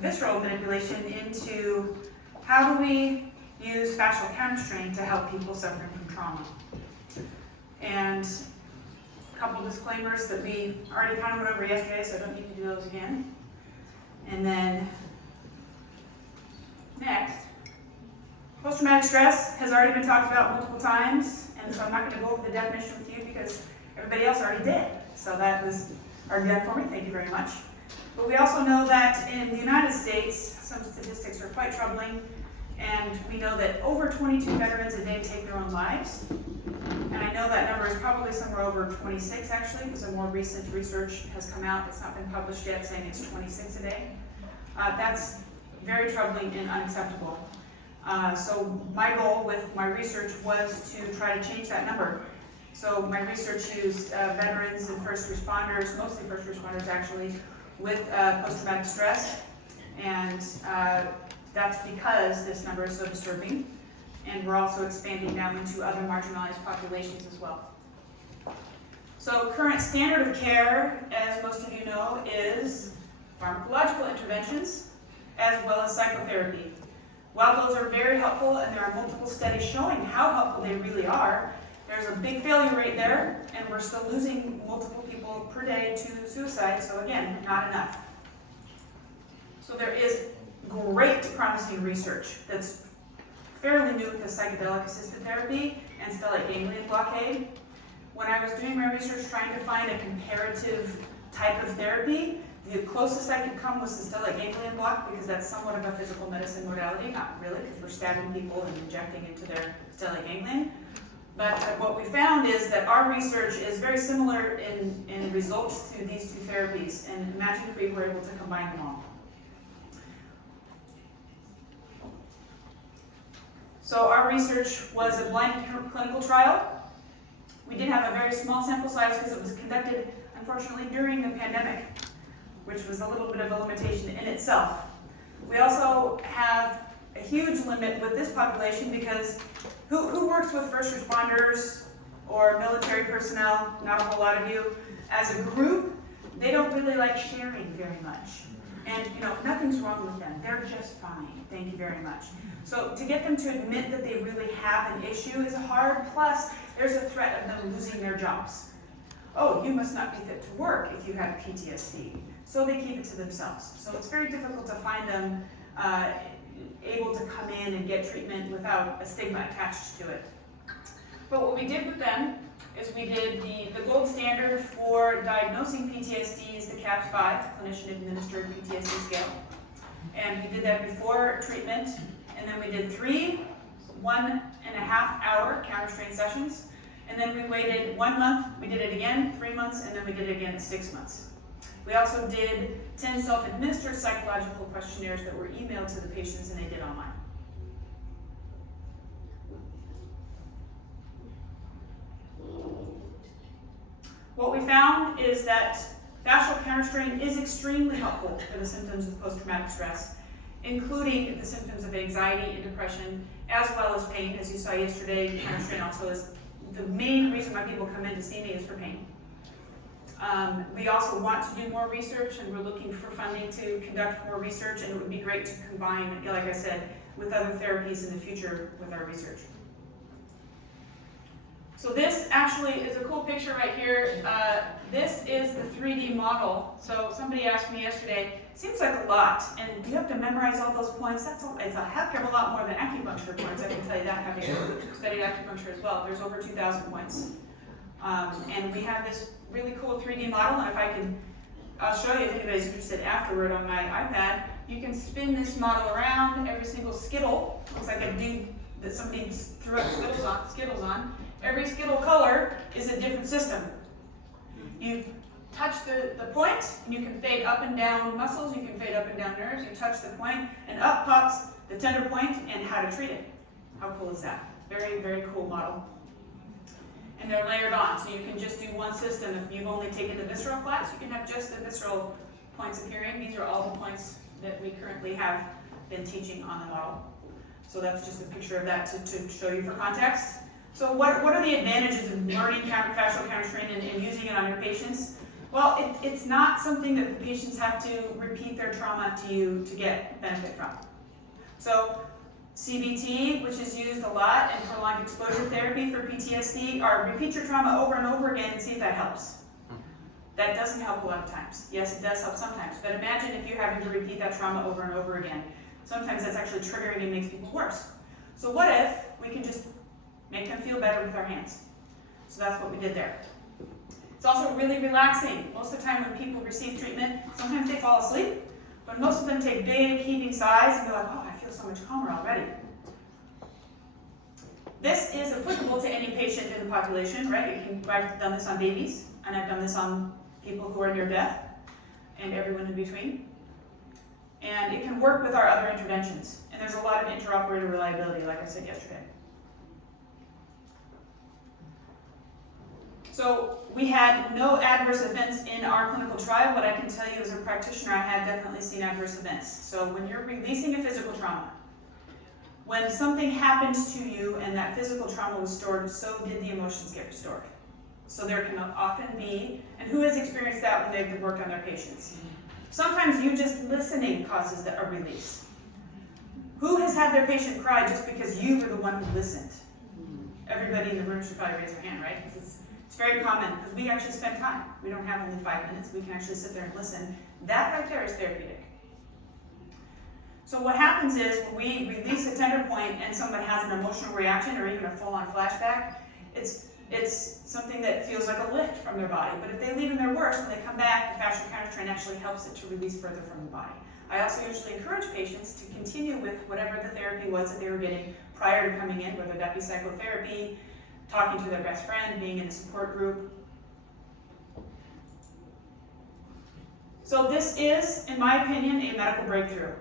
visceral manipulation into how do we use fascial counterstrain to help people suffering from trauma. And a couple disclaimers that we already kind of went over yesterday, so I don't need to do those again. And then next, post-traumatic stress has already been talked about multiple times, and so I'm not going to go over the definition with you because everybody else already did. So that was already done for me, thank you very much. But we also know that in the United States, some statistics are quite troubling, and we know that over 22 veterans a day take their own lives. And I know that number is probably somewhere over 26 actually, because a more recent research has come out, it's not been published yet, saying it's 26 a day. That's very troubling and unacceptable. So my goal with my research was to try to change that number. So my research used veterans and first responders, mostly first responders actually, with post-traumatic stress. And that's because this number is so disturbing. And we're also expanding now into other marginalized populations as well. So current standard of care, as most of you know, is pharmacological interventions as well as psychotherapy. While those are very helpful and there are multiple studies showing how helpful they really are, there's a big failure rate there and we're still losing multiple people per day to suicide, so again, not enough. So there is great promising research that's fairly new with the psychedelic assisted therapy and stellate ganglion blockade. When I was doing my research trying to find a comparative type of therapy, the closest I could come was the stellate ganglion block because that's somewhat of a physical medicine modality, not really because we're stabbing people and injecting into their stellate ganglion. But what we found is that our research is very similar in results to these two therapies, and magically we're able to combine them all. So our research was a blind clinical trial. We did have a very small sample size because it was conducted, unfortunately, during the pandemic, which was a little bit of a limitation in itself. We also have a huge limit with this population because who works with first responders or military personnel, not a whole lot of you, as a group, they don't really like sharing very much. And nothing's wrong with them, they're just fine, thank you very much. So to get them to admit that they really have an issue is hard, plus there's a threat of them losing their jobs. Oh, you must not be fit to work if you have PTSD. So they keep it to themselves. So it's very difficult to find them able to come in and get treatment without a stigma attached to it. But what we did with them is we did the gold standard for diagnosing PTSD is the CAPS-5, Clinician Administered PTSD Scale. And we did that before treatment, and then we did 3 1.5-hour Counterstrain sessions, and then we waited 1 month, we did it again, 3 months, and then we did it again at 6 months. We also did 10 self-administered psychological questionnaires that were emailed to the patients and they did online. What we found is that fascial counterstrain is extremely helpful for the symptoms of post-traumatic stress, including the symptoms of anxiety and depression, as well as pain. As you saw yesterday, counterstrain also is the main reason why people come in to see me is for pain. We also want to do more research, and we're looking for funding to conduct more research, and it would be great to combine, like I said, with other therapies in the future with our research. So this actually is a cool picture right here. This is the 3D model. So somebody asked me yesterday, it seems like a lot, and you have to memorize all those points. It's a heck of a lot more than acupuncture points, I can tell you that, having studied acupuncture as well. There's over 2,000 points. And we have this really cool 3D model, and I'll show you if anybody's interested afterward on my iPad. You can spin this model around. Every single Skittle, looks like a dude that somebody threw up Skittles on. Every Skittle color is a different system. You touch the point, and you can fade up and down muscles, you can fade up and down nerves, you touch the point, and up pops the tender point and how to treat it. How cool is that? Very, very cool model. And they're layered on, so you can just do one system. If you've only taken the visceral class, you can have just the visceral points appearing. These are all the points that we currently have been teaching on the model. So that's just a picture of that to show you for context. So what are the advantages of learning fascial counterstrain and using it on your patients? Well, it's not something that the patients have to repeat their trauma to you to get benefit from. So CBT, which is used a lot, and prolonged exposure therapy for PTSD, or repeat your trauma over and over again and see if that helps. That doesn't help a lot of times. Yes, it does help sometimes, but imagine if you're having to repeat that trauma over and over again. Sometimes that's actually triggering and makes people worse. So what if we can just make them feel better with our hands? So that's what we did there. It's also really relaxing. Most of the time when people receive treatment, sometimes they fall asleep, but most of them take big heaving sighs and they're like, oh, I feel so much calmer already. This is applicable to any patient in the population, right? I've done this on babies, and I've done this on people who are near death, and everyone in between. And it can work with our other interventions. And there's a lot of interoperator reliability, like I said yesterday. So we had no adverse events in our clinical trial, but I can tell you as a practitioner, I have definitely seen adverse events. So when you're releasing a physical trauma, when something happens to you and that physical trauma was stored, so did the emotions get restored. So there can often be, and who has experienced that when they've worked on their patients? Sometimes you just listening causes a release. Who has had their patient cry just because you were the one who listened? Everybody in the room should probably raise their hand, right? Because it's very common, because we actually spend time. We don't have only 5 minutes. We can actually sit there and listen. That right there is therapeutic. So what happens is when we release a tender point and someone has an emotional reaction or even a full-on flashback, it's something that feels like a lift from their body. But if they leave in their worst, when they come back, the fascial counterstrain actually helps it to release further from the body. I also usually encourage patients to continue with whatever the therapy was that they were getting prior to coming in, whether that be psychotherapy, talking to their best friend, being in a support group. So this is, in my opinion, a medical breakthrough.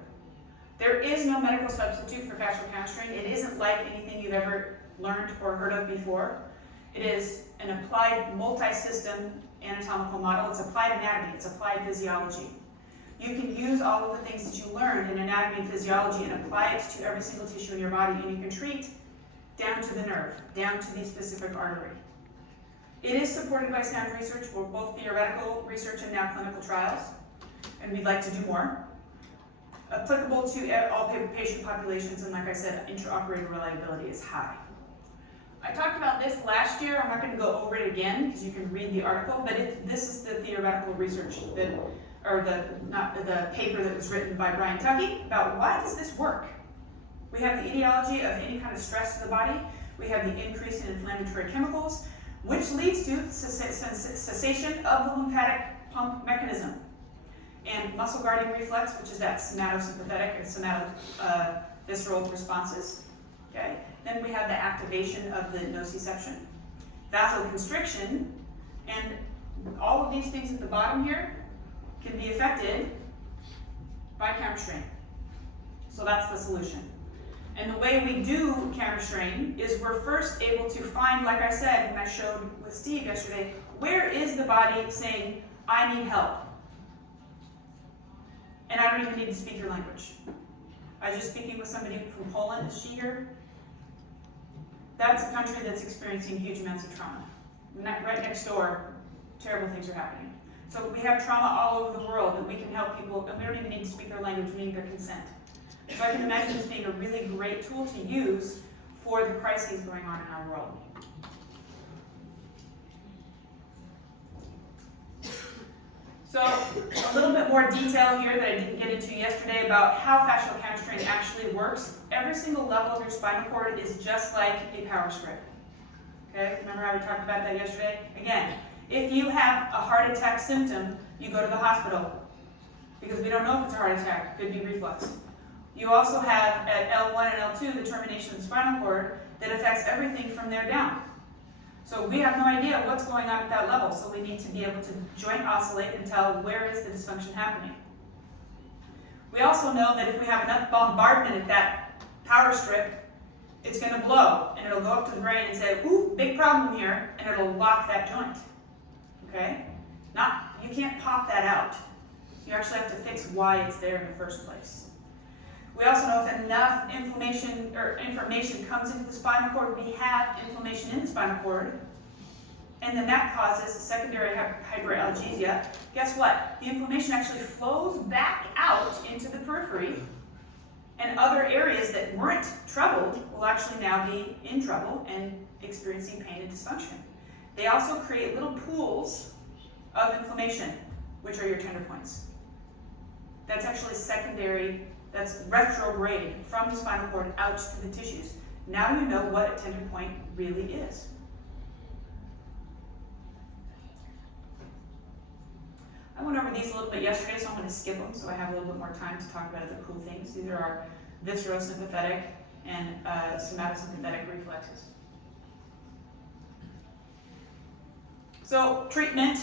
There is no medical substitute for fascial counterstrain. It isn't like anything you've ever learned or heard of before. It is an applied multi-system anatomical model. It's applied anatomy. It's applied physiology. You can use all of the things that you learned in anatomy and physiology and apply it to every single tissue in your body, and you can treat down to the nerve, down to the specific artery. It is supported by sound research, both theoretical research and now clinical trials, and we'd like to do more. Applicable to all patient populations, and like I said, intraoperator reliability is high. I talked about this last year. I'm not going to go over it again because you can read the article, but this is the theoretical research that, or the paper that was written by Brian Tuckey about why does this work. We have the etiology of any kind of stress to the body. We have the increase in inflammatory chemicals, which leads to cessation of the lymphatic pump mechanism. And muscle guarding reflex, which is that somatosympathetic and somatovisceral responses. Okay? Then we have the activation of the nociception, vasoconstriction, and all of these things at the bottom here can be affected by counterstrain. So that's the solution. And the way we do counterstrain is we're first able to find, like I said, when I showed with Steve yesterday, where is the body saying, I need help? And I don't even need to speak your language. I was just speaking with somebody from Poland, is she here? That's a country that's experiencing huge amounts of trauma. Right next door, terrible things are happening. So we have trauma all over the world, and we can help people, and we don't even need to speak their language, we need their consent. So I can imagine this being a really great tool to use for the crises going on in our world. So a little bit more detail here that I didn't get into yesterday about how fascial counterstrain actually works. Every single level of your spinal cord is just like a power strip. Okay, remember how we talked about that yesterday? Again, if you have a heart attack symptom, you go to the hospital because we don't know if it's a heart attack, it could be reflux. You also have at L1 and L2 the termination of the spinal cord that affects everything from there down. So we have no idea what's going on at that level, so we need to be able to joint oscillate and tell where is the dysfunction happening. We also know that if we have enough bombardment at that power strip, it's going to blow, and it'll go up to the brain and say, ooh, big problem here, and it'll lock that joint. Okay? You can't pop that out. You actually have to fix why it's there in the first place. We also know if enough inflammation or information comes into the spinal cord, we have inflammation in the spinal cord, and then that causes secondary hyperalgesia. Guess what? The inflammation actually flows back out into the periphery, and other areas that weren't troubled will actually now be in trouble and experiencing pain and dysfunction. They also create little pools of inflammation, which are your tender points. That's actually secondary, that's retrograde from the spinal cord out to the tissues. Now you know what a tender point really is. I went over these a little bit yesterday, so I'm going to skip them so I have a little bit more time to talk about the cool things. These are our viscerosympathetic and somatosympathetic reflexes. So, treatment.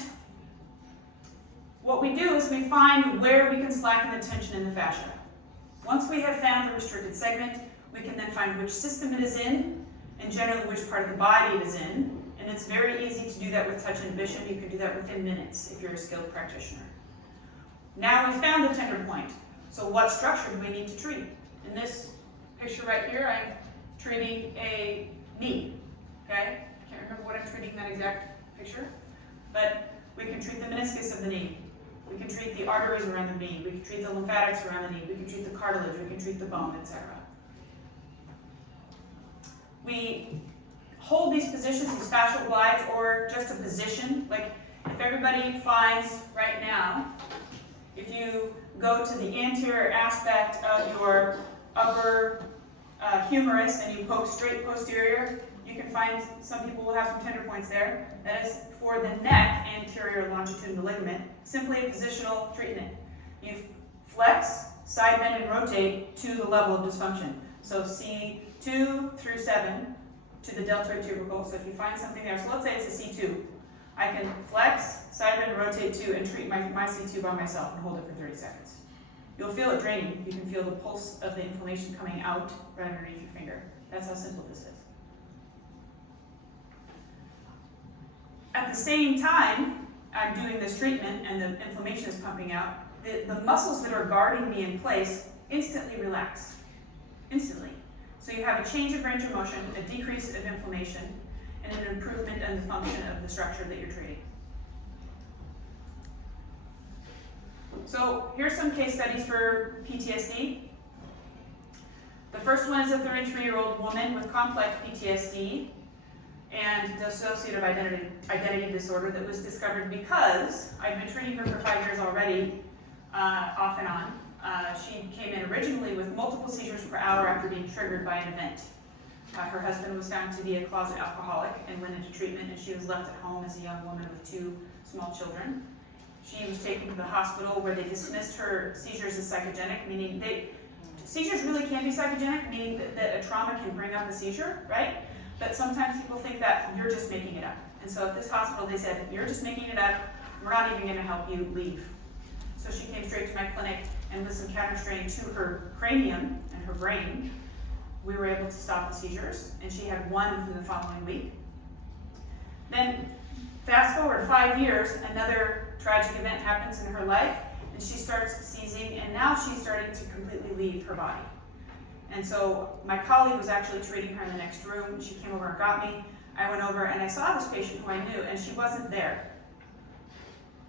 What we do is we find where we can slacken the tension in the fascia. Once we have found the restricted segment, we can then find which system it is in, and generally which part of the body it is in. And it's very easy to do that with touch inhibition. You can do that within minutes if you're a skilled practitioner. Now we've found the tender point. So what structure do we need to treat? In this picture right here, I'm treating a knee. Okay? I can't remember what I'm treating in that exact picture. But we can treat the meniscus of the knee. We can treat the arteries around the knee. We can treat the lymphatics around the knee. We can treat the cartilage. We can treat the bone, etc. We hold these positions as fascial glides or just a position. Like if everybody finds right now, if you go to the anterior aspect of your upper humerus and you poke straight posterior, you can find some people will have some tender points there. That is for the neck, anterior longitudinal ligament, simply a positional treatment. You flex, side bend, and rotate to the level of dysfunction. So C2 through 7 to the deltoid tubercle. So if you find something there, so let's say it's a C2. I can flex, side bend, rotate 2, and treat my C2 by myself and hold it for 30 seconds. You'll feel it draining. You can feel the pulse of the inflammation coming out right underneath your finger. That's how simple this is. At the same time, I'm doing this treatment and the inflammation is pumping out, the muscles that are guarding me in place instantly relax. Instantly. So you have a change of range of motion, a decrease of inflammation, and an improvement in the function of the structure that you're treating. So here's some case studies for PTSD. The first one is a 33-year-old woman with complex PTSD and dissociative identity disorder that was discovered because I've been treating her for 5 years already, off and on. She came in originally with multiple seizures per hour after being triggered by an event. Her husband was found to be a closet alcoholic and went into treatment, and she was left at home as a young woman with 2 small children. She was taken to the hospital where they dismissed her seizures as psychogenic, meaning seizures really can be psychogenic, meaning that a trauma can bring up a seizure, right? But sometimes people think that you're just making it up. And so at this hospital they said, you're just making it up, we're not even going to help you, leave. So she came straight to my clinic, and with some Counterstrain to her cranium and her brain, we were able to stop the seizures, and she had 1 within the following week. Then fast forward 5 years, another tragic event happens in her life, and she starts seizing, and now she's starting to completely leave her body. And so my colleague was actually treating her in the next room. She came over and got me. I went over and I saw this patient who I knew, and she wasn't there.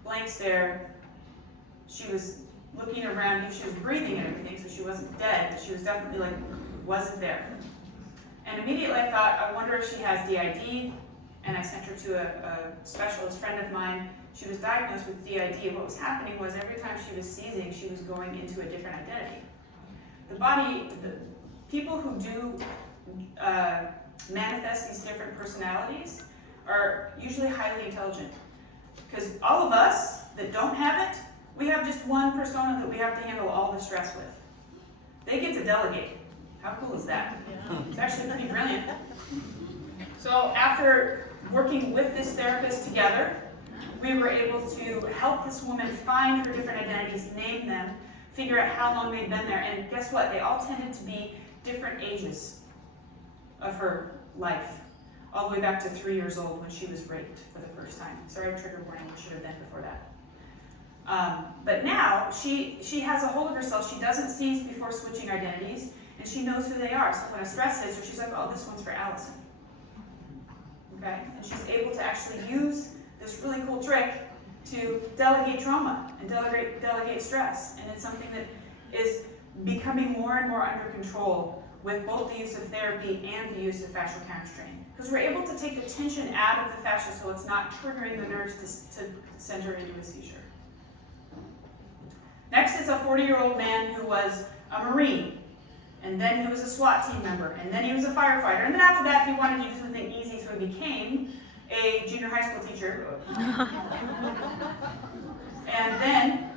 Blank stare. She was looking around. She was breathing and everything, so she wasn't dead, but she was definitely wasn't there. And immediately I thought, I wonder if she has DID, and I sent her to a specialist friend of mine. She was diagnosed with DID. What was happening was every time she was seizing, she was going into a different identity. The people who do manifest these different personalities are usually highly intelligent. Because all of us that don't have it, we have just one persona that we have to handle all the stress with. They get to delegate. How cool is that? Yeah. It's actually pretty brilliant. So after working with this therapist together, we were able to help this woman find her different identities, name them, figure out how long they'd been there, and guess what? They all tended to be different ages of her life, all the way back to 3 years old when she was raped for the first time. Sorry, trigger warning, we should have done before that. But now, she has a hold of herself. She doesn't seize before switching identities, and she knows who they are. So when a stress hits her, she's like, oh, this one's for Allison. okay? And she's able to actually use this really cool trick to delegate trauma and delegate stress. And it's something that is becoming more and more under control with both the use of therapy and the use of fascial counterstrain. Because we're able to take the tension out of the fascia so it's not triggering the nerves to center into a seizure. Next is a 40-year-old man who was a Marine, and then he was a SWAT team member, and then he was a firefighter, and then after that he wanted to do something easy, so he became a junior high school teacher. And then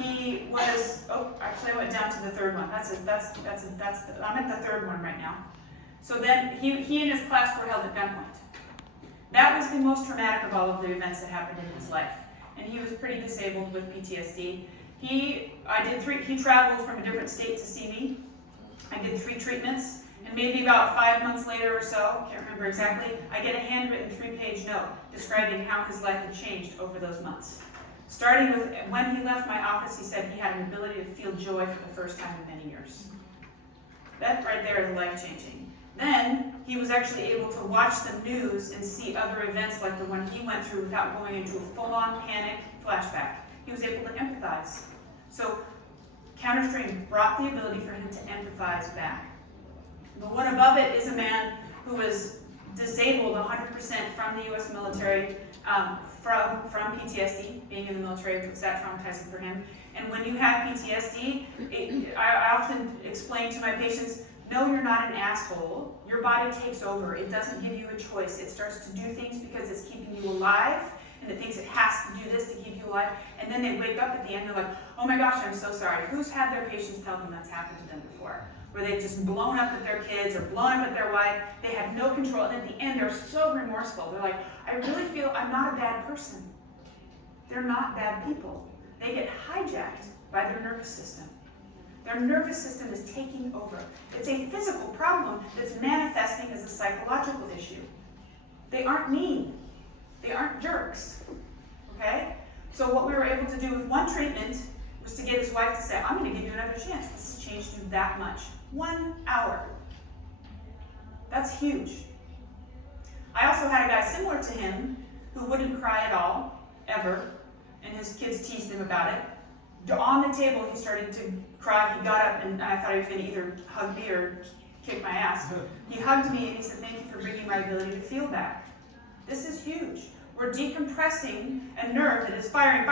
he was, actually I went down to the third one. I'm at the third one right now. So then he and his class were held at gunpoint. That was the most traumatic of all of the events that happened in his life. And he was pretty disabled with PTSD. He traveled from a different state to see me. I did 3 treatments, and maybe about 5 months later or so, can't remember exactly, I get a handwritten 3-page note describing how his life had changed over those months. Starting with when he left my office, he said he had an ability to feel joy for the first time in many years. That right there is life-changing. Then he was actually able to watch the news and see other events like the one he went through without going into a full-on panic flashback. He was able to empathize. So Counterstrain brought the ability for him to empathize back. The one above it is a man who was disabled 100% from the U.S. military, from PTSD. Being in the military was that traumatizing for him. And when you have PTSD, I often explain to my patients, no, you're not an asshole. Your body takes over. It doesn't give you a choice. It starts to do things because it's keeping you alive, and it thinks it has to do this to keep you alive. And then they wake up at the end, they're like, oh my gosh, I'm so sorry. Who's had their patients tell them that's happened to them before? Where they've just blown up with their kids or blown up with their wife. They have no control. And at the end, they're so remorseful. They're like, I really feel I'm not a bad person. They're not bad people. They get hijacked by their nervous system. Their nervous system is taking over. It's a physical problem that's manifesting as a psychological issue. They aren't mean. They aren't jerks. Okay? So what we were able to do with one treatment was to get his wife to say, I'm going to give you another chance. This has changed you that much. 1 hour. That's huge. I also had a guy similar to him who wouldn't cry at all, ever, and his kids teased him about it. On the table, he started to cry. He got up, and I thought he was going to either hug me or kick my ass. He hugged me, and he said, thank you for bringing my ability to feel back. This is huge. We're decompressing a nerve that is firing,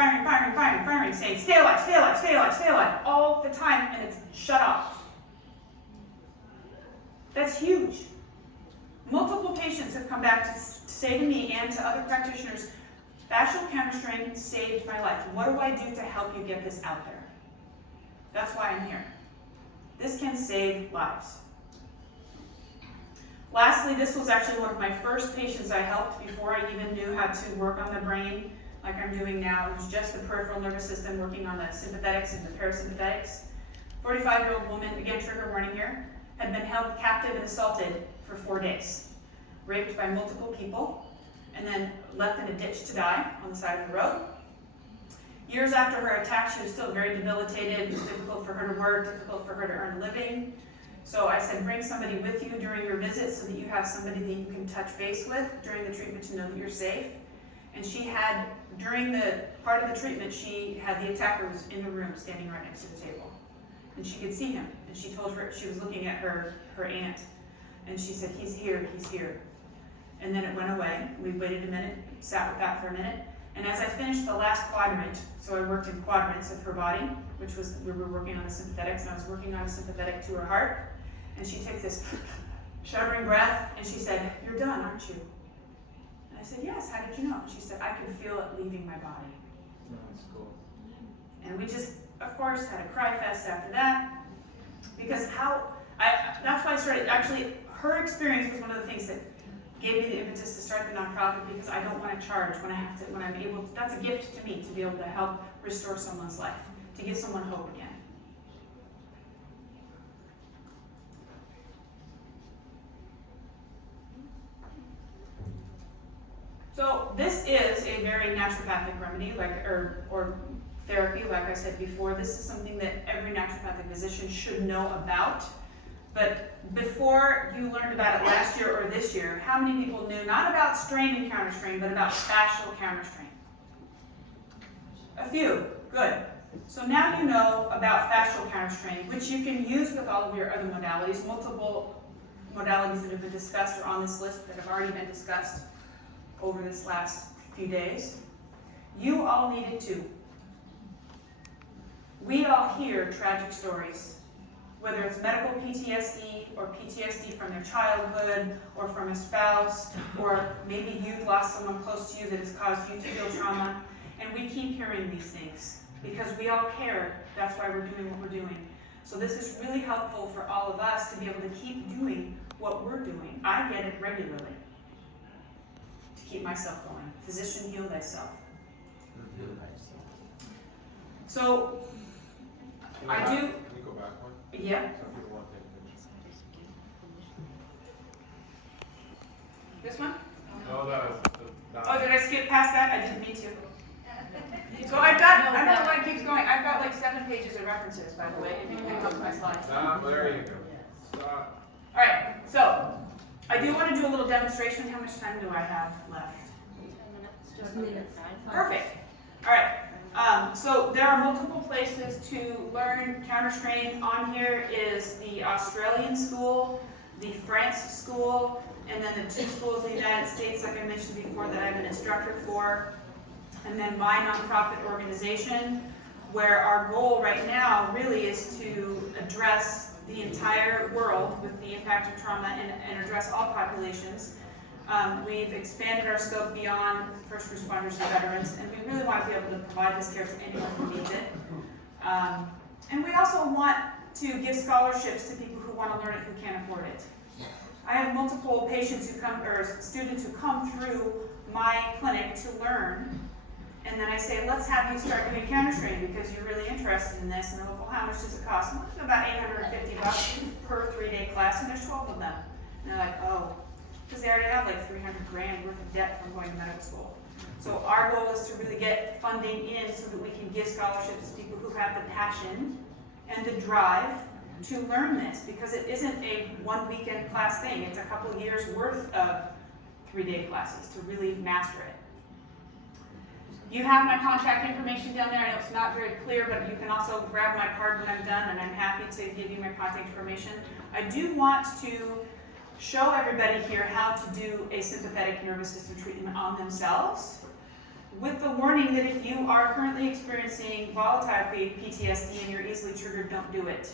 saying, stay alive, stay alive, stay alive, stay alive, all the time, and it's shut off. That's huge. Multiple patients have come back to say to me and to other practitioners, fascial counterstrain saved my life. What do I do to help you get this out there? That's why I'm here. This can save lives. Lastly, this was actually one of my first patients I helped before I even knew how to work on the brain like I'm doing now. It was just the peripheral nervous system working on the sympathetics and the parasympathetics. 45-year-old woman, again trigger warning here, had been held captive and assaulted for 4 days, raped by multiple people, and then left in a ditch to die on the side of the road. Years after her attack, she was still very debilitated. It was difficult for her to work, difficult for her to earn a living. So I said, bring somebody with you during your visit so that you have somebody that you can touch base with during the treatment to know that you're safe. And she had, during the part of the treatment, she had the attacker was in the room standing right next to the table. And she could see him. And she told her, she was looking at her aunt. And she said, he's here, he's here. And then it went away. We waited a minute, sat with that for a minute. And as I finished the last quadrant, so I worked in quadrants of her body, which was, we were working on the sympathetics, and I was working on a sympathetic to her heart. And she takes this shuddering breath, and she said, you're done, aren't you? And I said, yes, how did you know? And she said, I can feel it leaving my body. That's cool. And we just, of course, had a cry fest after that, because that's why I started, actually, her experience was one of the things that gave me the impetus to start the nonprofit, because I don't want to charge when I'm able to, that's a gift to me to be able to help restore someone's life, to give someone hope again. So this is a very naturopathic remedy, or therapy, like I said before. This is something that every naturopathic physician should know about. But before you learned about it last year or this year, how many people knew not about strain and counterstrain, but about fascial counterstrain? A few. Good. So now you know about fascial counterstrain, which you can use with all of your other modalities. Multiple modalities that have been discussed are on this list that have already been discussed over this last few days. You all needed to. We all hear tragic stories, whether it's medical PTSD or PTSD from their childhood or from a spouse, or maybe you've lost someone close to you that has caused you to feel trauma. And we keep hearing these things because we all care. That's why we're doing what we're doing. So this is really helpful for all of us to be able to keep doing what we're doing. I get it regularly to keep myself going. Physician, heal thyself. So I do. Can you go back one? Yeah. Some people want that. This one? No, that was. Oh, did I skip past that? I didn't mean to. So I've got, I don't know why it keeps going. I've got like 7 pages of references, by the way, if you can pick up my slides. Stop, there you go. Stop. All right, so I do want to do a little demonstration. How much time do I have left? 10 minutes. Perfect. All right. So there are multiple places to learn counterstrain. On here is the Australian school, the French school, and then the 2 schools in the United States, like I mentioned before, that I'm an instructor for. And then my nonprofit organization, where our goal right now really is to address the entire world with the impact of trauma and address all populations. We've expanded our scope beyond first responders and veterans, and we really want to be able to provide this care to anyone who needs it. And we also want to give scholarships to people who want to learn it who can't afford it. I have multiple patients who come, or students who come through my clinic to learn. And then I say, let's have you start doing counterstrain because you're really interested in this. And they're like, well, how much does it cost? I'm like, about $850 per 3-day class, and there's 12 of them. And they're like, oh, because they already have like $300,000 worth of debt from going to medical school. So our goal is to really get funding in so that we can give scholarships to people who have the passion and the drive to learn this, because it isn't a 1-weekend class thing. It's a couple years worth of 3-day classes to really master it. You have my contact information down there. I know it's not very clear, but you can also grab my card when I'm done, and I'm happy to give you my contact information. I do want to show everybody here how to do a sympathetic nervous system treatment on themselves, with the warning that if you are currently experiencing volatile PTSD and you're easily triggered, don't do it.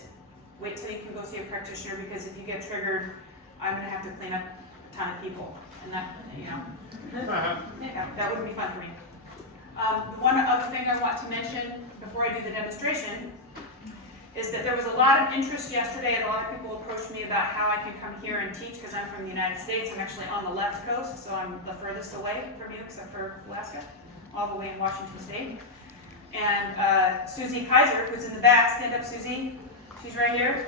Wait till you can go see a practitioner, because if you get triggered, I'm going to have to clean up a ton of people, and that, yeah, that wouldn't be fun for me. One other thing I want to mention before I do the demonstration is that there was a lot of interest yesterday, and a lot of people approached me about how I can come here and teach, because I'm from the United States. I'm actually on the left coast, so I'm the furthest away from you, except for Alaska, all the way in Washington State. And Susie Kaiser, who's in the back, stand up, Susie. She's right here.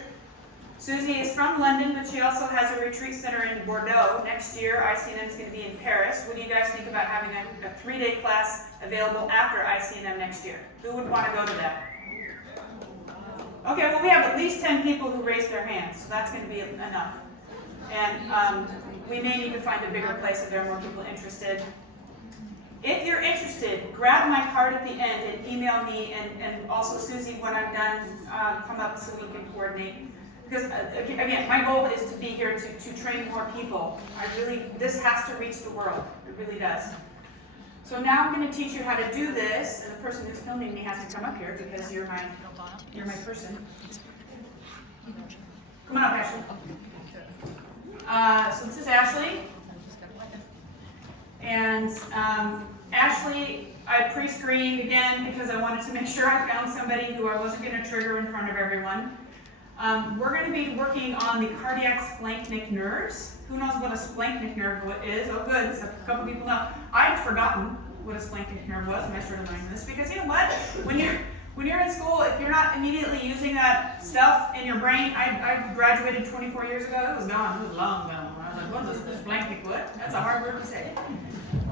Susie is from London, but she also has a retreat center in Bordeaux. Next year, ICNM is going to be in Paris. What do you guys think about having a 3-day class available after ICNM next year? Who would want to go to that? Okay, well, we have at least 10 people who raised their hands, so that's going to be enough. And we may need to find a bigger place if there are more people interested. If you're interested, grab my card at the end and email me, and also Susie, when I'm done, come up so we can coordinate. Because, again, my goal is to be here to train more people. This has to reach the world. It really does. So now I'm going to teach you how to do this, and the person who's filming me has to come up here because you're my person. Come on up, Ashley. So this is Ashley. And Ashley, I pre-screened again because I wanted to make sure I found somebody who I wasn't going to trigger in front of everyone. We're going to be working on the cardiac splanchnic nerves. Who knows what a splanchnic nerve is? Oh, good. So a couple people know. I'd forgotten what a splanchnic nerve was when I started learning this, because you know what? When you're in school, if you're not immediately using that stuff in your brain, I graduated 24 years ago. It was gone. It was long gone. I was like, what's this splanchnic? What? That's a hard word to say.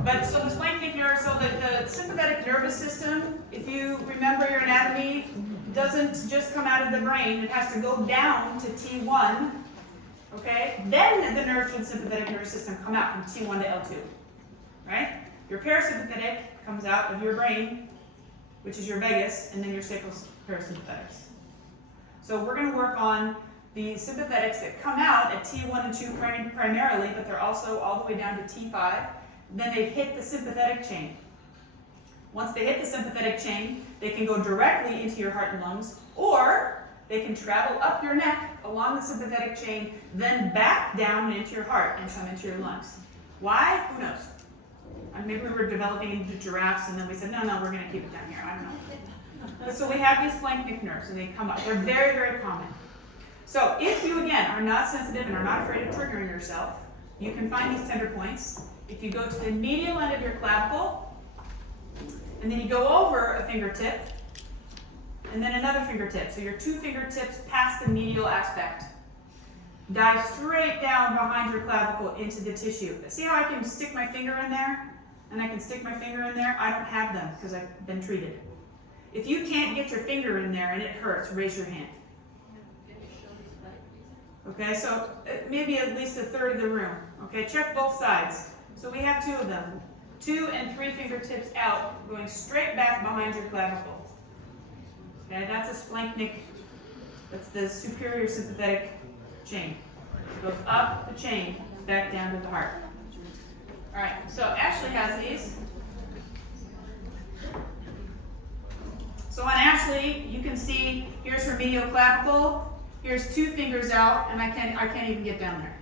But so the splanchnic nerve, so the sympathetic nervous system, if you remember your anatomy, doesn't just come out of the brain. It has to go down to T1 Okay? Then the nerves from the sympathetic nervous system come out from T1 to L2. Right? Your parasympathetic comes out of your brain, which is your vagus, and then your sacral parasympathetics. So we're going to work on the sympathetics that come out at T1 and 2 primarily, but they're also all the way down to T5. Then they hit the sympathetic chain. Once they hit the sympathetic chain, they can go directly into your heart and lungs, or they can travel up your neck along the sympathetic chain, then back down into your heart and some into your lungs. Why? Who knows? Maybe we were developing into giraffes, and then we said, no, we're going to keep it down here. I don't know. But so we have these splanchnic nerves, and they come up. They're very, very common. So if you, again, are not sensitive and are not afraid of triggering yourself, you can find these tender points. If you go to the medial end of your clavicle, and then you go over a fingertip, and then another fingertip. So your 2 fingertips past the medial aspect. Dive straight down behind your clavicle into the tissue. See how I can stick my finger in there? And I can stick my finger in there? I don't have them because I've been treated. If you can't get your finger in there and it hurts, raise your hand. Okay, so maybe at least a third of the room. Okay, check both sides. So we have 2 of them. 2 and 3 fingertips out, going straight back behind your clavicle. Okay, that's a splanchnic. That's the superior sympathetic chain. It goes up the chain, back down to the heart. All right, so Ashley has these. So on Ashley, you can see here's her medial clavicle. Here's 2 fingers out, and I can't even get down there.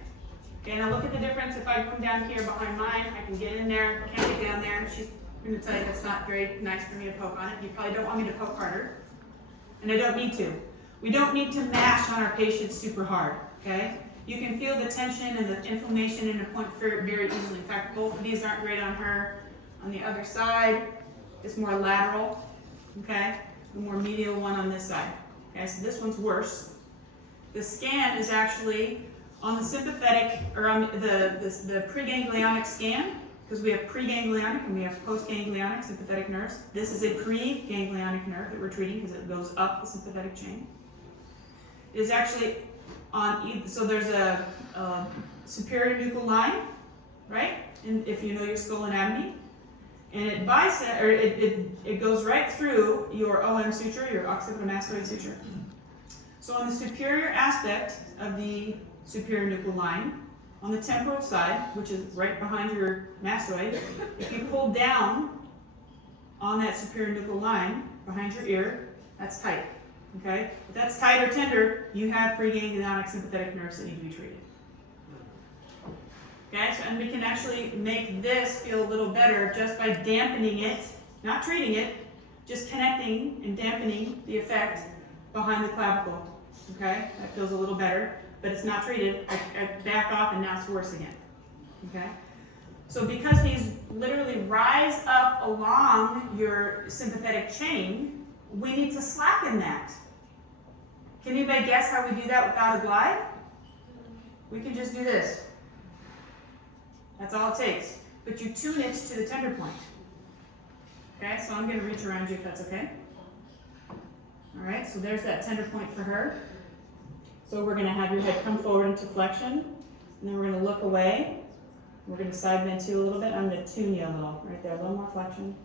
Okay, now look at the difference. If I come down here behind mine, I can get in there. I can't get down there. She's going to tell you that's not very nice for me to poke on it. You probably don't want me to poke harder, and I don't need to. We don't need to mash on our patients super hard. Okay, you can feel the tension and the inflammation in a point very easily. In fact, both of these aren't great on her. On the other side, it's more lateral. Okay, the more medial one on this side. Okay, so this one's worse. The scan is actually on the sympathetic, or on the preganglionic scan, because we have preganglionic and we have postganglionic sympathetic nerves. This is a preganglionic nerve that we're treating because it goes up the sympathetic chain. It is actually on, so there's a superior nuchal line, right? And if you know your skull anatomy, and it goes right through your OM suture, your occipitomastoid suture. So on the superior aspect of the superior nuchal line, on the temporal side, which is right behind your mastoid, if you pull down on that superior nuchal line behind your ear, that's tight. Okay? If that's tight or tender, you have preganglionic sympathetic nerves that need to be treated. Okay, so, and we can actually make this feel a little better just by dampening it, not treating it, just connecting and dampening the effect behind the clavicle. Okay, that feels a little better, but it's not treated. I back off and now it's worse again. Okay, so because these literally rise up along your sympathetic chain, we need to slacken that. Can anybody guess how we do that without a glide? We can just do this. That's all it takes. But you tune it to the tender point. Okay, so I'm going to reach around you if that's okay. All right, so there's that tender point for her. So we're going to have your head come forward into flexion, and then we're going to look away. We're going to side bend too a little bit. I'm going to tune you a little. Right there, a little more flexion.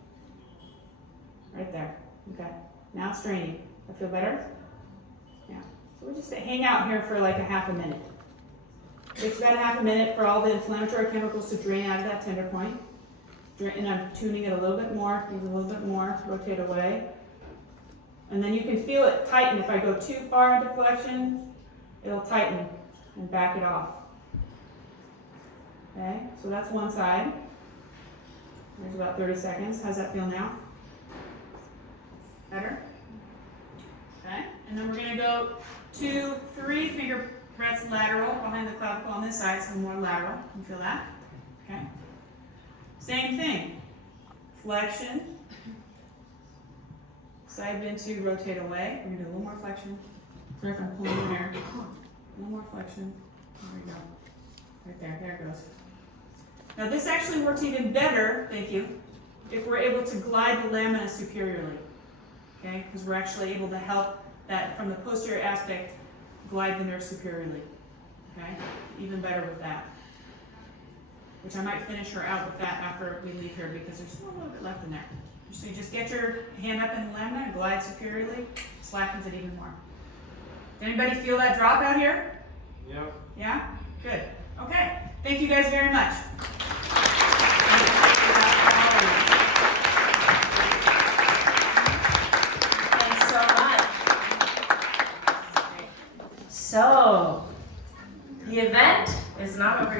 Right there. Okay. Now straining. I feel better? Yeah. So we'll just hang out here for like a half a minute. Takes about a half a minute for all the inflammatory chemicals to drain out of that tender point. And I'm tuning it a little bit more, even a little bit more, rotate away. And then you can feel it tighten. If I go too far into flexion, it'll tighten and back it off. Okay, so that's one side. There's about 30 seconds. How's that feel now? Better? Okay, and then we're going to go 2, 3 finger press lateral behind the clavicle on this side, so more lateral. You feel that? Okay. Same thing. Flexion. Side bend to rotate away. We're going to do a little more flexion. Sorry if I'm pulling your hair. A little more flexion. There we go. Right there. There it goes. Now this actually works even better, thank you, if we're able to glide the lamina superiorly. Okay? Because we're actually able to help that from the posterior aspect glide the nerve superiorly. Okay, even better with that. Which I might finish her out with that after we leave here because there's still a little bit left in there. So you just get your hand up in the lamina and glide superiorly, slackens it even more. Did anybody feel that drop out here? Yep. Yeah? Good. Okay. Thank you guys very much. Thanks so much. So, the event is not over